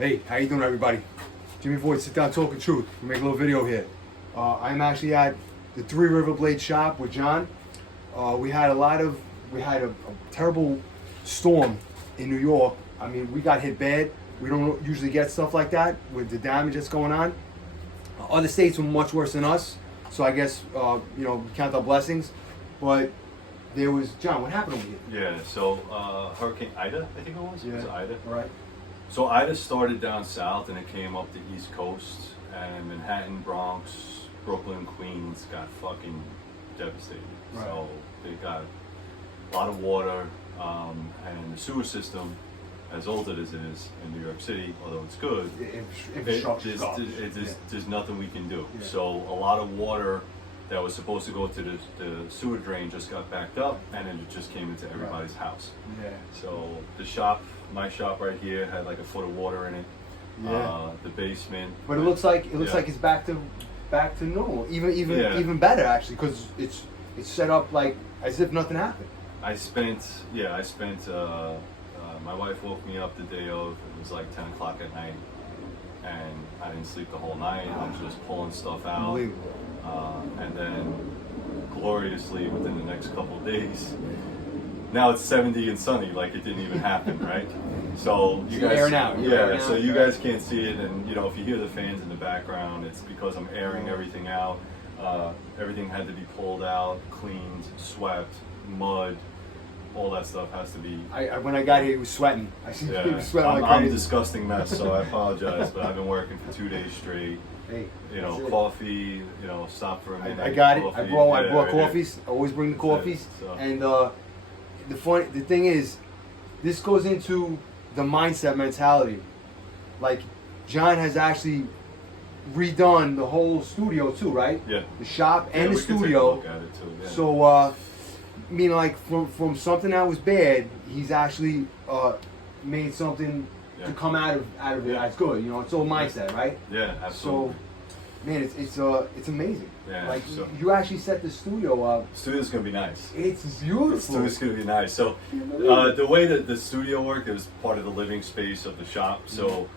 Hey, how you doing, everybody? JimmyVoid Sit Down Talking Truth. We make a little video here. I'm actually at the RiverBlades shop with John. We had a terrible storm in New York. I mean, we got hit bad. We don't usually get stuff like that with the damage that's going on. Other states were much worse than us, so I guess we count our blessings. But there was John. What happened over here? Yeah, so Hurricane Ida, I think it was. Yeah. It was Ida. All right. So Ida started down south and it came up the East Coast, and Manhattan, Bronx, Brooklyn, Queens got fucking devastated. Right. So they got a lot of water, and the sewer system, as old as it is in New York City, although it's good, there's nothing we can do. Yeah. So a lot of water that was supposed to go to the sewer drain just got backed up, and then it just came into everybody's house. Yeah. So the shop, my shop right here, had like a foot of water in it. Yeah. The basement. But it looks like it's back to normal. Even better actually, because it's set up like as if nothing happened. My wife woke me up the day of. It was like 10 o'clock at night, and I didn't sleep the whole night. I was just pulling stuff out. Unbelievable. And then gloriously within the next couple of days, now it's 70 and sunny, like it didn't even happen, right? So you guys, airing out. So you guys can't see it, and if you hear the fans in the background, it's because I'm airing everything out. Everything had to be pulled out, cleaned, swept, mud. All that stuff has to be. When I got here, he was sweating. He was sweating like I'm a crazy. disgusting mess, so I apologize. But I've been working for 2 dadays straight. Hey, coffee. Stop for a minute. I got coffee. it. I brought coffees. I always bring the coffees. So. And the thing is, this goes into the mindset mentality. Like, John has actually redone the whole studio too, right? Yeah. The shop and the we studio. can take a look at it too, yeah. So, like from something that was bad, he's actually made something to come out of it as good. It's all mindset, right? Yeah, absolutely. So, man, it's amazing. Yeah, like you actually set the studio up. Studio's gonna be nice. It's beautiful. The studio's gonna be nice. So, the way that the studio worked, it was part of the living space of the shop. So,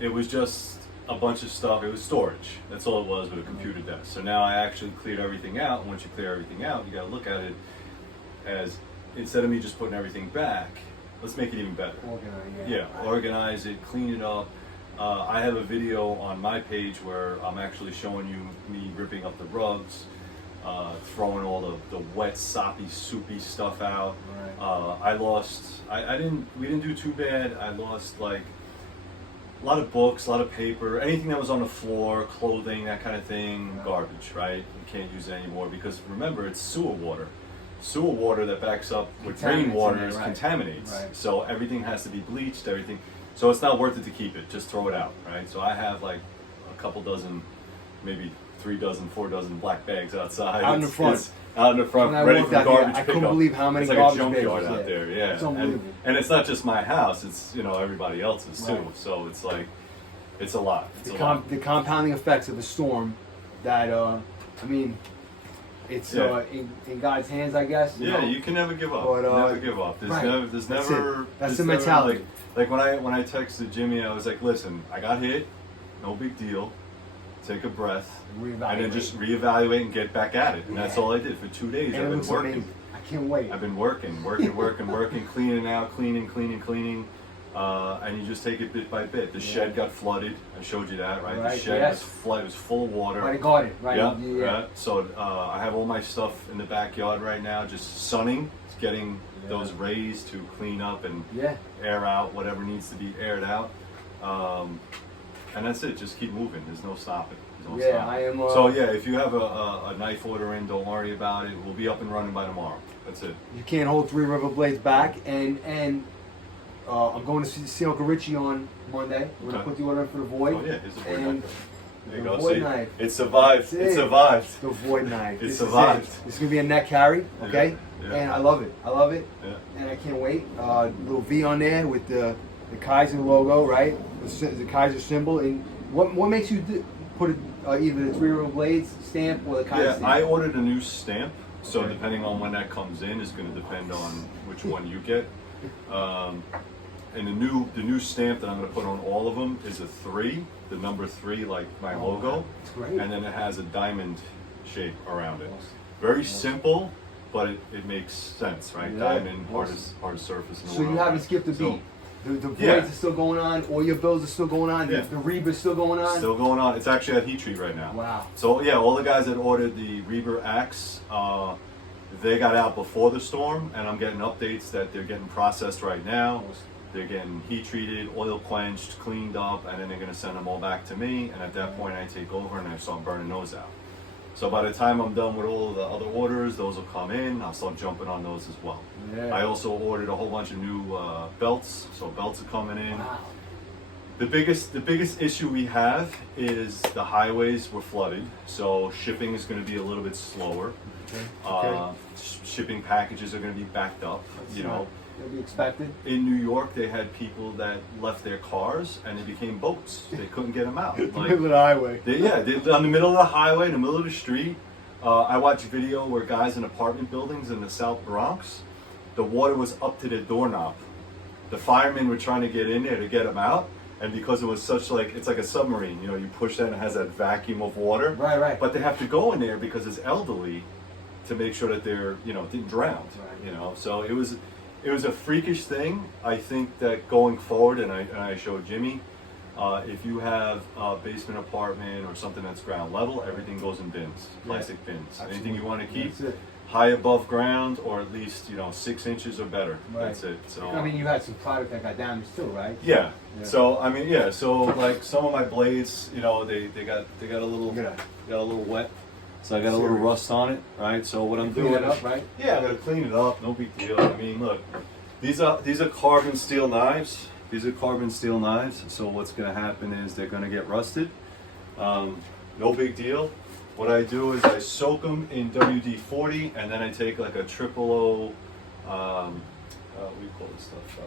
it was just a bunch of stuff. It was storage. That's all it was, with a computer desk. So now I actually cleared everything out. And once you clear everything out, you got to look at it as, instead of me just putting everything back, let's make it even better. Organize it, clean it up. I have a video on my page where I'm actually showing you me ripping up the rugs, throwing all the wet, soppy, soupy stuff out. Right. We didn't do too bad. I lost like a lot of books, a lot of paper, anything that was on the floor, clothing, that kind of thing, garbage, right? You can't use it anymore because remember, it's sewer water. Sewer water that backs up with rainwater contaminates. Right. So everything has to be bleached, everything. So it's not worth it to keep it, just throw it out, right? So I have like a couple dozen, maybe 3 dozen, 4 dozen black bags outside. Out in the front. Out in the front, ready for garbage pickup. I couldn't believe how many it's like garbage a junkyard bags out there, yeah. It's unbelievable. And it's not just my house, it's everybody else's too. Right. So it's like, it's a lot. The compounding effects of a storm that, it's in God's hands, I guess. You can never give up. But, never give up. There's never. That's the mentality. Like when I texted Jimmy, I was like, listen, I got hit, no big deal. Take a breath, and then just reevaluate and get back at it. And that's all I did for 2 days. And I've been working. Amazing. I can't wait. I've been working, cleaning out, cleaning. And you just take it bit by bit. The shed got flooded. I showed you that, right? The shed was flooded. It was full of water. By the garden, right? Yeah. So I have all my stuff in the backyard right now, just sunning, getting those rays to clean up and air out whatever needs to be aired out. And that's it. Just keep moving. There's no stopping. I am. So if you have a knife order in, don't worry about it. We'll be up and running by tomorrow. That's it. You can't hold 3 RiverBlades back, and I'm going to see Uncle Richie on Monday. We're going to put the order in for the Void. Oh yeah, here's the Void knife. There you go. Void knife. It survived. It survived. The Void knife. It survived. This is going to be a neck carry, okay? Yeah. And I love it. Yeah. And I can't wait. Little V on there with the Kaiser logo, right? The Kaiser symbol. And what makes you put either the 3 RiverBlades stamp or the Kaiser stamp? I ordered a new stamp, so depending on when that comes in is going to depend on which one you get. And the new stamp that I'm going to put on all of them is a 3, the number 3, like my logo. That's great. And then it has a diamond shape around it. Very simple, but it makes sense, right? Yeah. Diamond, hard surface. In the So you world, haven't right? skipped a So, beat. The voids Yeah. are still going on. All your builds are still going on. Yeah. The Reaper's still going on. Still going on. It's actually at heat treat right now. Wow. So yeah, all the guys that ordered the Reaper Axe, they got out before the storm, and I'm getting updates that they're getting processed right now. They're getting heat treated, oil quenched, cleaned up, and then they're gonna send them all back to me. And at that point, I take over and I start burning those out. So by the time I'm done with all of the other orders, those will come in. I'll start jumping on those as well. Yeah. I also ordered a whole bunch of new belts, so belts are coming in. Wow. The biggest issue we have is the highways were flooded, so shipping is going to be a little bit slower. Okay. Shipping packages are going to be backed up. You know, to be expected. in New York, they had people that left their cars and they became boats. They couldn't get them out. The middle of the highway. They're on the middle of the highway, in the middle of the street. I watched video where guys in apartment buildings in the South Bronx, the water was up to their doorknob. The firemen were trying to get in there to get them out, and because it was such it's like a submarine. You know, you push that and it has that vacuum of water. Right. But they have to go in there because it's elderly, to make sure that they're didn't drown. Right. You know, so it was a freakish thing. I think that going forward, and I showed Jimmy, if you have a basement apartment or something that's ground level, everything goes in bins, plastic bins. Absolutely. Anything you want to keep That's it. high above ground, or at least 6 inches or better. Right. That's it. So I mean, you had some product that got damaged too, right? yeah. Yeah. So I mean, yeah. So like some of my blades, they got a little Yeah. got a little wet. So I got a little rust on it, right? So what I'm Clean doing, it up, right? yeah, I'm gonna clean it up. No big deal. I mean, look, these are carbon steel knives. These are carbon steel knives. So what's gonna happen is they're gonna get rusted. No big deal. What I do is I soak them in WD-40, and then I take like a 000, what do you call this stuff?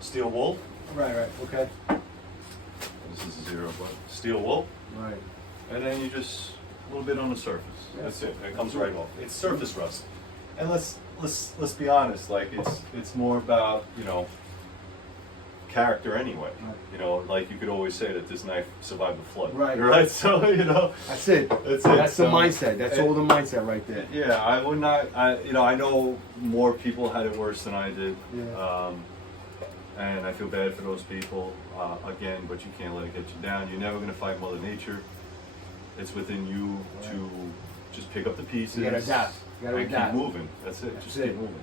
Steel wool. Right. Okay. This is a 0, but steel wool. Right. And then you just a little bit on the surface. Yeah. That's it. It comes right off. It's surface rust. And let's be honest. Like it's more about character anyway. Right. Like you could always say that this knife survived the flood. Right. Right. So That's it. That's it. That's the So, mindset. That's all the mindset right there. Yeah, I would not. I know more people had it worse than I did. Yeah. And I feel bad for those people. Again, but you can't let it get you down. You're never going to fight Mother Nature. It's within you to just pick up the pieces. You gotta adapt. You gotta and adapt. keep moving. That's it. That's just it. keep moving.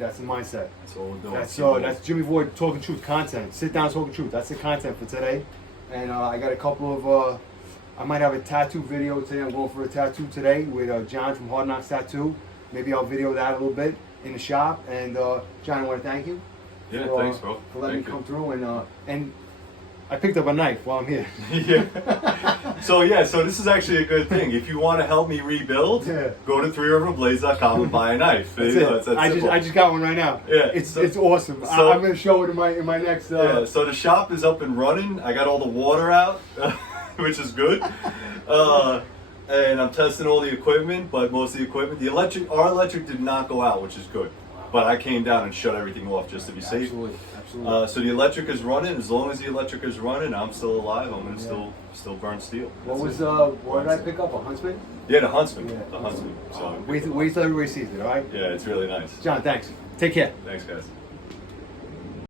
That's the mindset. That's all we're doing. That's Keep moving. that's Jimmy Void Talking Truth content. Sit down, talking truth. That's the content for today. And I got a couple of. I might have a tattoo video today. I'm going for a tattoo today with John from Hard Knocks Tattoo. Maybe I'll video that a little bit in the shop. And John, I want to thank you. Yeah, for, thanks, bro. For letting Thank me you. come through and I picked up a knife while I'm here. Yeah. So this is actually a good thing. If you want to help me rebuild, Yeah. go to 3RiverBlades.com and buy a knife. That's You know, it. it's that I simple. just got one right now. Yeah, It's so- it's awesome. so- I'm gonna show it in my next. Yeah, so the shop is up and running. I got all the water out, which is good. And I'm testing all the equipment, but most of the equipment, our electric did not go out, which is good. But I came down and shut everything off just to be safe. Absolutely. Absolutely. So the electric is running. As long as the electric is running, I'm still alive. I'm gonna still burn steel. What That's was it. what did I pick up? A Huntsman? Yeah, the Huntsman. Yeah. The Huntsman. So Wait till everybody sees it. All right. yeah, it's really nice. John, thanks. Take care. Thanks, guys.